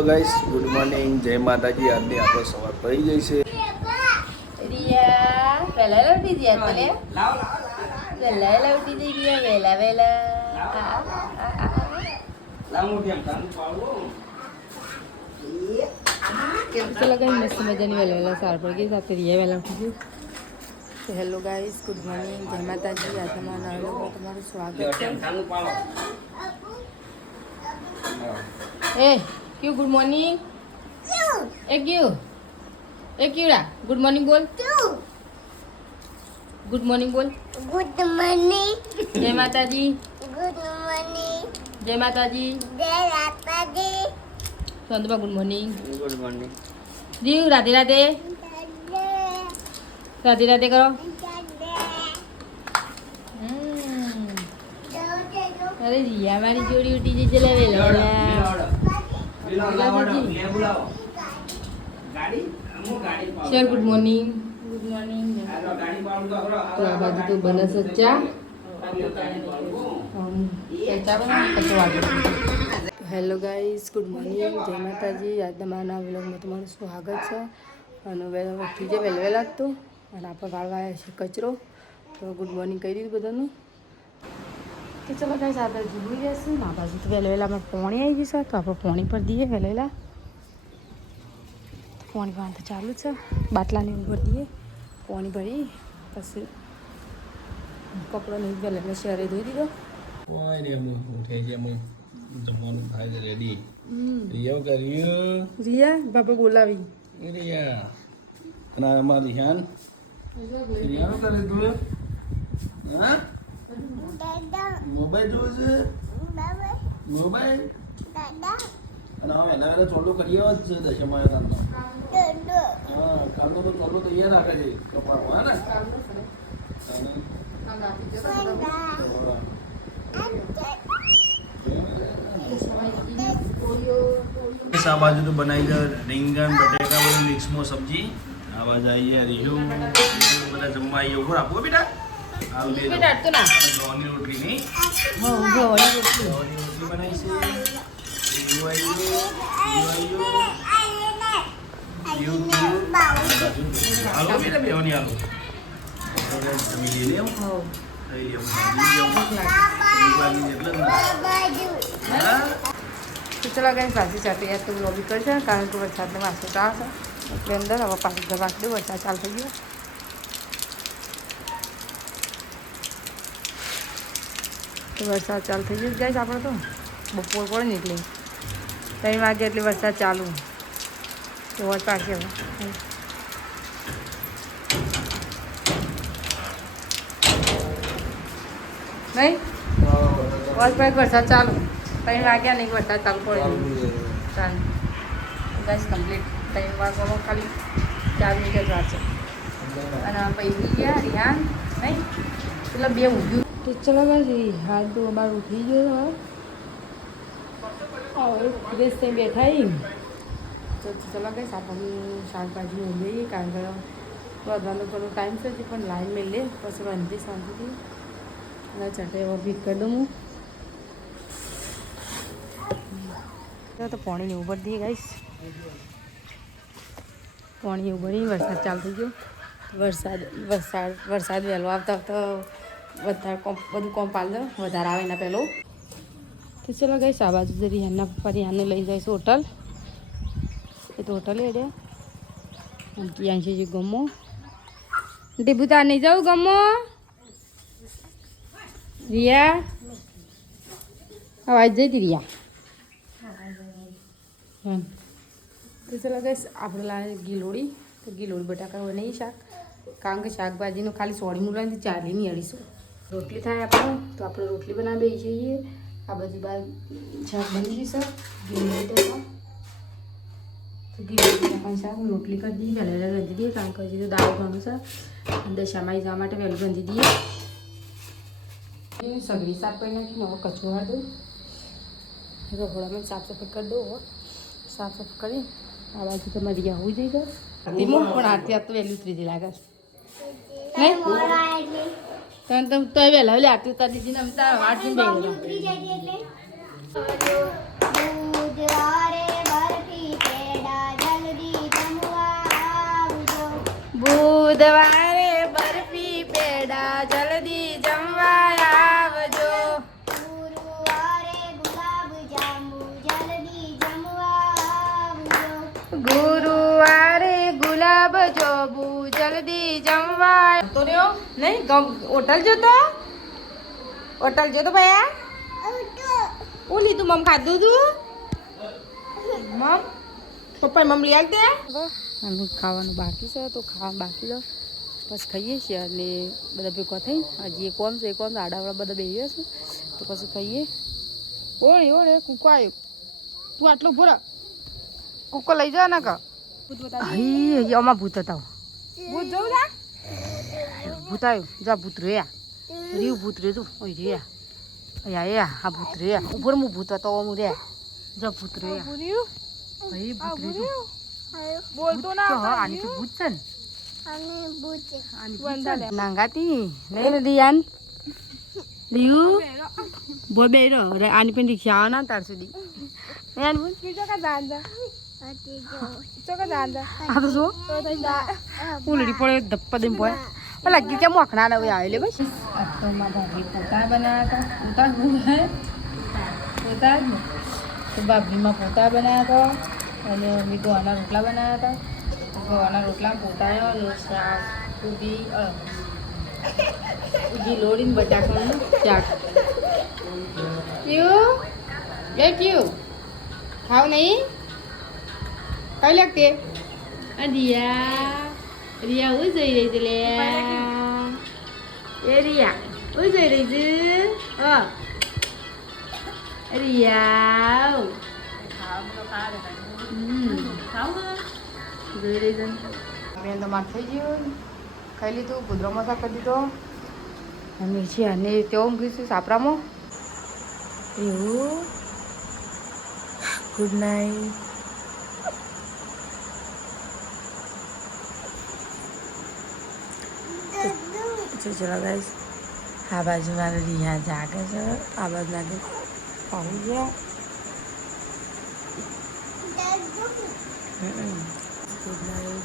Hello guys, good morning, જય માતાજી. આજની આપણે સવાર પડી ગઈ છે. રિયા પહેલા લવટી દે તલે પહેલા લવટી દે રિયા વેલા વેલા ચલો ગાઈસ, મસ્ત મજાની વેલા વેલા સાર પડી ગઈ. સાથે રિયા વેલા ઉઠી ગઈ. હેલો ગાઈસ, ગુડ મોર્નિંગ, જય માતાજી. આજે મારા નવા વ્લોગમાં તમારું સ્વાગત છે. એ ક્યુ ગુડ મોર્નિંગ એ ક્યુડા ગુડ મોર્નિંગ બોલ. ગુડ મોર્નિંગ બોલ. Good morning. જય માતાજી. Good morning. જય માતાજી. જય માતાજી. સંતબા ગુડ મોર્નિંગ. Good morning. જીવ રાધે રાધે. રાધે રાધે કરો. અરે રિયા મારી જોડી ઉઠી જઈ ચલે sir good morning. Good morning. તો આ બાજુ તો બને સચ્ચા હેલો ગાઈસ, ગુડ મોર્નિંગ, જય માતાજી. આજના મારા નવા વ્લોગમાં તમારું સ્વાગત છે. અને વહેલા ઉઠી જાય વહેલા લાગતું અને આપણે વાળવા આવ્યા છે કચરો. તો ગુડ મોર્નિંગ કહી દીધું બધાનું. તો ચલો ગાઈસ, આ બાજુ જોઈ જઈશું ને આ બાજુ તો વહેલા વહેલામાં પોણી આવી જશે. તો આપણે પોણી પર દઈએ વહેલા વહેલા. પોણી પાણી તો ચાલુ છે. બાટલાની ઉપર દઈએ પોણી ભરી પછી કપડોને વહેલા વહેલા શહેરે ધોઈ દીધો. કોઈ ને ઉઠે છે, જમવાનું થાય છે રેડી. રિયા કર્યું. રિયા બાપા બોલાવી રિયા અને અમારા રિહાન રિયા કરે તું હા દાદા. મોબાઈલ જોવે છે. બાબા. મોબાઈલ દાદા. અને હવે એના વેલા ચોલો કરી જ છે દશમાએ કાલનો. દાદા. હા, કાલનો તો ચોલો તૈયાર રાખે છે કપાળમાં, હે ને? આ બાજુ તો બનાવી છે રીંગણ બટેકા બધું મિક્સમાં સબ્જી. આ બાજુ આવીએ રીહું બધા જમવા આવીએ. ઉપર આપો બેટા. આ બેટા તો ના ઘઉંની રોટલી નહીં, ઘઉંની ઘઉંની રોટલી બનાવી છે. રીહું આવ્યું. હાલો બેટા, બેવાની હાલો. જમી લઈએ એમ થઈ લે તો ચલો ગાઈસ, સાચી ચાટી યાદ તો લોબી કરશે કારણ કે વરસાદને વાસો આવશે એટલે અંદર હવે પાછું ઘર રાખી દઉં. વરસાદ ચાલુ થઈ ગયો. તો વરસાદ ચાલુ થઈ ગયો ગાઈસ. આપણે તો બપોર પડે ને એટલે 3 વાગે એટલે વરસાદ ચાલુ તો વોટ પાડશે હવે. નહીં વોટ પાડ વરસાદ ચાલુ 3 વાગ્યા નહીં વરસાદ ચાલુ પડે ચાલ ગાઈસ. કમ્પ્લીટ 3 વાગ્યામાં ખાલી 4 મિનિટ જ વાર છે. અને પૈસી ગયા રિહાન નહીં પેલા 2 ઊંઘ્યું. તો ચલો ગાઈસ, હાલ તો અમારે ઉઠી ગયો હવે ફ્રેશ થઈ બેઠા. તો ચલો ગાઈસ, આપણને શાકભાજી ઊંઘી કારણ કે વધવાનો થોડો ટાઈમ છે પણ લાઈન મેં લે પછી વાંધી શાંતિથી અને ચટે ફીટ કરી દઉં હું. તો પાણીની ઉપર દઈએ ગાઈસ. પાણી ઉભરી વરસાદ ચાલુ થઈ ગયો. વરસાદ વહેલો આવતા વધારે બધું કોમ પાલ દો વધારે આવે એના પહેલો. તો ચલો ગાઈસ, આ બાજુ રિહાનના પપ્પા રિહાનને લઈ જઈશું હોટલ. એ તો હોટલ એડે ત્યાં છે ગમો ડીબુતાર નહીં જાઉં ગમો રિયા અવાજ જઈ હતી રિયા. તો ચલો ગાઈસ, આપણે લાવે ગીલોડી. તો ગીલોડી બટાકા બનાવી શાક કારણ કે શાકભાજીનું ખાલી 100 મૂળાની 40 રોટલી થાય આપણે. તો આપણે રોટલી બનાવી જઈએ. આ બધી બાર શાક બની જશે. ગીલોડી તો ગીલોડી બટાકાનું શાક રોટલી કરી દઈએ. વહેલા રાંધી દઈએ કારણ કે હજી તો દાળ ઘણું છે. દશામાં જવા માટે વહેલું રાંધી દઈએ. સગડી સાફ કરી નાખીને હવે કચરો વાર દઉં. રસોડામાં સાફ સફાઈ કરી દઉં. સાફ સફાઈ કરી આ બાજુ તમારે રિયા હોવી જોઈએ ધીમો પણ આરતી આ તો વહેલું ત્રીજી લાગે નહીં તો વહેલા વહેલી આરતી ઉતાર દીધી ને તાર વાટ જોઈને બે બુધવારે બરફી પેડા જલ્દી જમવા આવજો. ગુરુવારે ગુલાબ જાંબુ જલ્દી જમવા આવજો. ગુરુવારે ગુલાબ જોબુ જલ્દી જમવા તો રહ્યો નહીં હોટલ જતો ભયા હું લીધું મમ ખાધું તું મમ પપ્પા મમ લઈ આવતે અમે ખાવાનું બાકી છે તો ખાવા બાકી દો બસ ખાઈએ છીએ અને બધા ભેગો થઈ હજી એક કોમ છે આડાવાળા બધા બેહીએ છે તો પછી ખાઈએ. ઓળે કૂકો આવ્યો તું આટલો ભૂરા કૂકો લઈ જા ને કા અમાર ભૂત હતા ભૂત જવું જા ભૂત આવ્યું જા ભૂત રહ્યા રીવ ભૂત રે તું ઓય રહ્યા અયા આ ભૂત રહ્યા ઉપર હું ભૂત હતો હું રહ્યા જા ભૂત રહ્યા ભાઈ ભૂત રે તું બોલતો ના આની ભૂત છે ને અને બુચે નાંગાતી નહીં રિયાન રીવ બોલ બેરો આની પણ રિક્ષા આવવાના તાર સુધી રિયાન બોલ બીજો કા દાંદા આ તો શું ઉલડી પડે ધપ્પા દઈને પડે પેલા કે કેમ મખણા ને આવે બસ આ તો માં ભાભી પોતા બનાવ્યા હતા પોતા તો ભાભીમાં પોતા બનાવ્યા હતા અને અમે ગવાના રોટલા બનાવ્યા હતા ગવાના રોટલા પોતાયો અને શાક ઉધી લોડીને બટાકાનું ચાટ ક્યું ખાવ નહીં કઈ લાગતે રિયા હું જઈ રહી છે લે એ રિયા હું જઈ રહી છે રિયા જોઈ રહી છે મેં તો માર થઈ ગયું ખાઈ લીધું કુદરો મસા કરી દીધો અને છે અને તેઓ મૂકીશું સાપરામાં એવું ગુડ નાઇટ. ચલો ગાઈસ આ બાજુ મારે રિયા જાગે છે આ બાજુ લાગે પાઉં ગયા ગુડ નાઇટ.